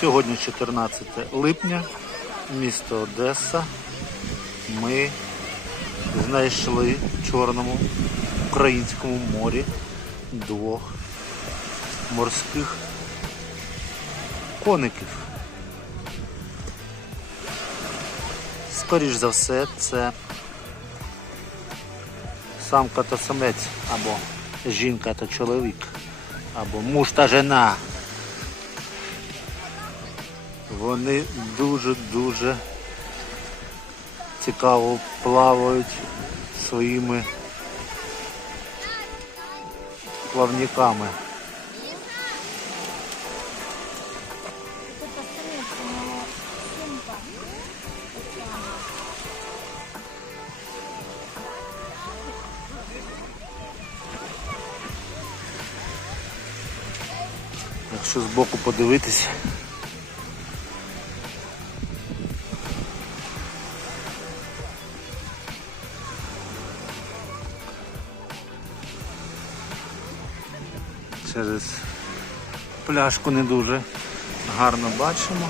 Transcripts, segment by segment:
Сьогодні 14 липня, місто Одеса. Ми знайшли в Чорному українському морі двох морських коників. Скоріш за все, це самка та самець, або жінка та чоловік, або муж та жена. Вони дуже-дуже цікаво плавають своїми плавниками. Якщо збоку подивитись, через пляшку не дуже гарно бачимо.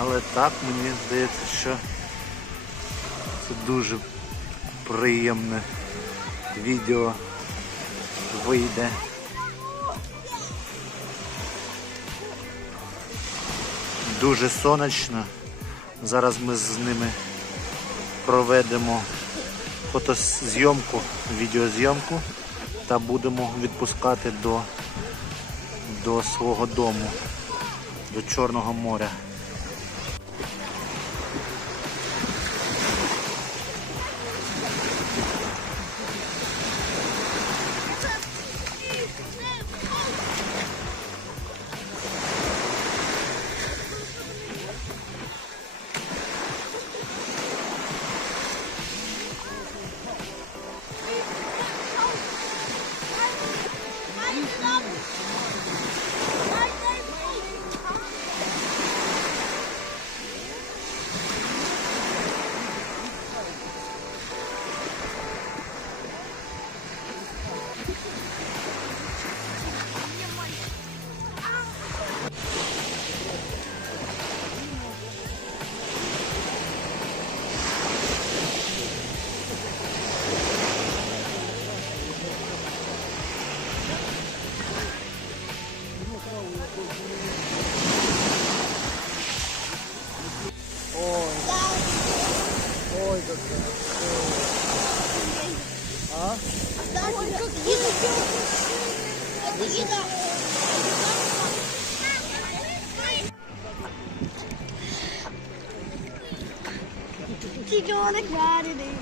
Але так мені здається, що це дуже приємне відео вийде. Дуже сонячно. Зараз ми з ними проведемо фотозйомку, відеозйомку та будемо відпускати до, до свого дому, до Чорного моря. Ha? Kijonak maari nahi.